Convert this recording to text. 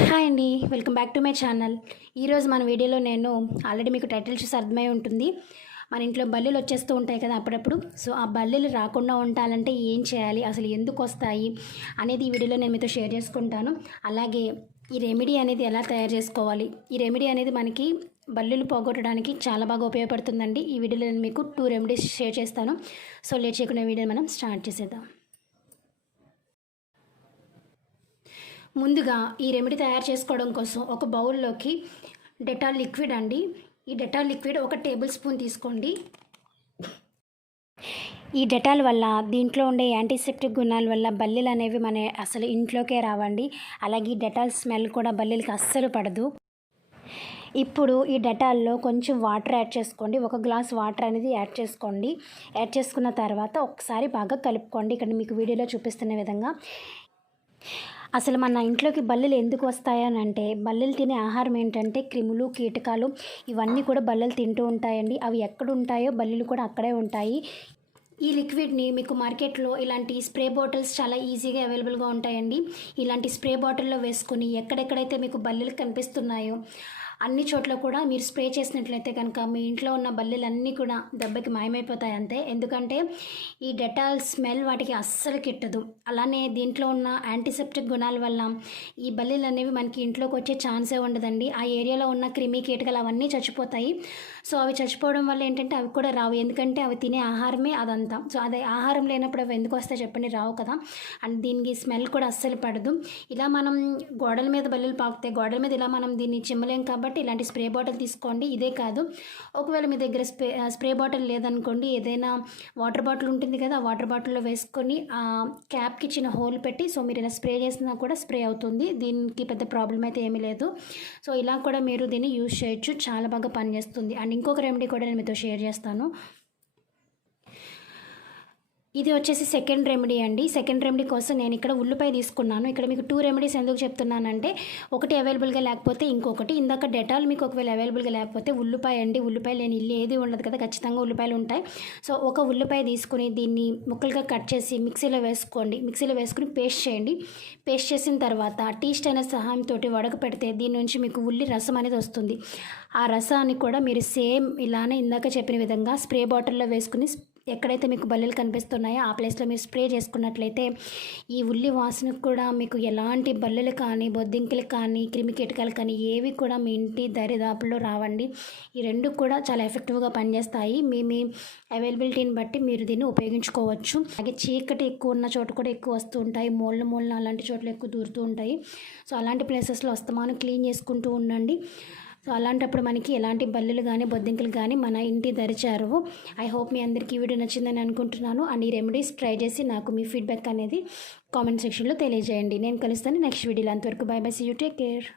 Hi అండి, welcome back to my channel. ఈరోజు మన వీడియోలో నేను ఆల్రెడీ మీకు టైటిల్ చూసి అర్థమై ఉంటుంది. మన ఇంట్లో బల్లులు వచ్చేస్తూ ఉంటాయి కదా అప్పుడప్పుడు. సో ఆ బల్లులు రాకుండా ఉండాలంటే ఏం చేయాలి, అసలు ఎందుకు వస్తాయి అనేది ఈ వీడియోలో నేను మీతో షేర్ చేసుకుంటాను. అలాగే ఈ రెమెడీ అనేది ఎలా తయారు చేసుకోవాలి, ఈ రెమెడీ అనేది మనకి బల్లులు పోగొట్టడానికి చాలా బాగా ఉపయోగపడుతుందండి. ఈ వీడియోలో నేను మీకు 2 రెమెడీస్ షేర్ చేస్తాను. సో లేట్ చేయకుండా వీడియో మనం స్టార్ట్ చేసేద్దాం. ముందుగా ఈ రెమెడీ తయారు చేసుకోవడం కోసం ఒక బౌల్లోకి డెటాల్ లిక్విడ్ అండి, ఈ డెటాల్ లిక్విడ్ 1 టేబుల్ స్పూన్ తీసుకోండి. ఈ డెటాల్ వల్ల దీంట్లో ఉండే యాంటీసెప్టిక్ గుణాల వల్ల బల్లీలు అనేవి మన అసలు ఇంట్లోకే రావండి. అలాగే ఈ డెటాల్ స్మెల్ కూడా బల్లీలకి అస్సలు పడదు. ఇప్పుడు ఈ డెటాల్లో కొంచెం వాటర్ యాడ్ చేసుకోండి. 1 గ్లాస్ వాటర్ అనేది యాడ్ చేసుకోండి. యాడ్ చేసుకున్న తర్వాత ఒకసారి బాగా కలుపుకోండి. ఇక్కడ మీకు వీడియోలో చూపిస్తున్న విధంగా. అసలు మన ఇంట్లోకి బల్లులు ఎందుకు వస్తాయనంటే, బల్లులు తినే ఆహారం ఏంటంటే క్రిములు, కీటకాలు ఇవన్నీ కూడా బల్లులు తింటూ ఉంటాయండి. అవి ఎక్కడ ఉంటాయో బల్లులు కూడా అక్కడే ఉంటాయి. ఈ లిక్విడ్ని మీకు మార్కెట్లో ఇలాంటి స్ప్రే బాటిల్స్ చాలా ఈజీగా అవైలబుల్గా ఉంటాయండి. ఇలాంటి స్ప్రే బాటిల్లో వేసుకొని ఎక్కడెక్కడైతే మీకు బల్లులు కనిపిస్తున్నాయో అన్ని చోట్ల కూడా మీరు స్ప్రే చేసినట్లయితే కనుక మీ ఇంట్లో ఉన్న బల్లీలన్నీ కూడా దెబ్బకి మాయమైపోతాయి అంతే. ఎందుకంటే ఈ డెటాల్ స్మెల్ వాటికి అస్సలు కిట్టదు. అలానే దీంట్లో ఉన్న యాంటీసెప్టిక్ గుణాల వల్ల ఈ బల్లీలు అనేవి మనకి ఇంట్లోకి వచ్చే ఛాన్సే ఉండదండి. ఆ ఏరియాలో ఉన్న క్రిమి కీటకాలు అవన్నీ చచ్చిపోతాయి. సో అవి చచ్చిపోవడం వల్ల ఏంటంటే అవి కూడా రావు, ఎందుకంటే అవి తినే ఆహారమే అదంతా. సో అదే ఆహారం లేనప్పుడు అవి ఎందుకు వస్తాయి చెప్పండి, రావు కదా. అండ్ దీనికి స్మెల్ కూడా అస్సలు పడదు. ఇలా మనం గోడల మీద బల్లీలు పాకుతాయి, గోడల మీద ఇలా మనం దీన్ని చిమ్మలేం కాబట్టి ఇలాంటి స్ప్రే బాటిల్ తీసుకోండి. ఇదే కాదు, ఒకవేళ మీ దగ్గర స్ప్రే బాటిల్ లేదనుకోండి, ఏదైనా వాటర్ బాటిల్ ఉంటుంది కదా, ఆ వాటర్ బాటిల్లో వేసుకొని ఆ క్యాప్కి చిన్న హోల్ పెట్టి సో మీరు ఇలా స్ప్రే చేసినా కూడా స్ప్రే అవుతుంది. దీనికి పెద్ద ప్రాబ్లం అయితే ఏమీ లేదు. సో ఇలా కూడా మీరు దీన్ని యూజ్ చేయొచ్చు, చాలా బాగా పనిచేస్తుంది. అండ్ ఇంకొక రెమెడీ కూడా నేను మీతో షేర్ చేస్తాను. ఇది వచ్చేసి సెకండ్ రెమెడీ అండి. సెకండ్ రెమెడీ కోసం నేను ఇక్కడ ఉల్లిపాయ తీసుకున్నాను. ఇక్కడ మీకు 2 రెమెడీస్ ఎందుకు చెప్తున్నానంటే, ఒకటి అవైలబుల్గా లేకపోతే ఇంకొకటి. ఇందాక డెటాల్ మీకు ఒకవేళ అవైలబుల్గా లేకపోతే ఉల్లిపాయ అండి. ఉల్లిపాయ లేని ఇల్లు ఏది ఉండదు కదా, ఖచ్చితంగా ఉల్లిపాయలు ఉంటాయి. సో 1 ఉల్లిపాయ తీసుకుని దీన్ని ముక్కలుగా కట్ చేసి మిక్సీలో వేసుకోండి. మిక్సీలో వేసుకుని పేస్ట్ చేయండి. పేస్ట్ చేసిన తర్వాత టీ స్టైనర్ సహాయంతో వడకపెడితే దీని నుంచి మీకు ఉల్లి రసం అనేది వస్తుంది. ఆ రసాన్ని కూడా మీరు సేమ్ ఇలానే ఇందాక చెప్పిన విధంగా స్ప్రే బాటిల్లో వేసుకుని ఎక్కడైతే మీకు బల్లీలు కనిపిస్తున్నాయో ఆ ప్లేస్లో మీరు స్ప్రే చేసుకున్నట్లయితే ఈ ఉల్లి వాసనకు కూడా మీకు ఎలాంటి బల్లులు కానీ, బొద్దింకలు కానీ, క్రిమి కీటకాలు కానీ ఏవి కూడా మీ ఇంటి దరిదాపుల్లో రావండి. ఈ 2 కూడా చాలా ఎఫెక్టివ్గా పనిచేస్తాయి. మీ అవైలబిలిటీని బట్టి మీరు దీన్ని ఉపయోగించుకోవచ్చు. అలాగే చీకటి ఎక్కువ ఉన్న చోట కూడా ఎక్కువ వస్తూ ఉంటాయి, మూలన అలాంటి చోట్ల ఎక్కువ దూరుతూ ఉంటాయి. సో అలాంటి ప్లేసెస్లో వస్తమానం క్లీన్ చేసుకుంటూ ఉండండి. సో అలాంటప్పుడు మనకి ఎలాంటి బల్లులు కానీ, బొద్దింకలు కానీ మన ఇంటి దరిచేరవు. ఐ హోప్ మీ అందరికీ ఈ వీడియో నచ్చిందని అనుకుంటున్నాను. అండ్ ఈ రెమెడీస్ ట్రై చేసి నాకు మీ ఫీడ్బ్యాక్ అనేది కామెంట్ సెక్షన్లో తెలియజేయండి. నేను కలుస్తాను నెక్స్ట్ వీడియోలో. అంతవరకు bye bye, see you, take care.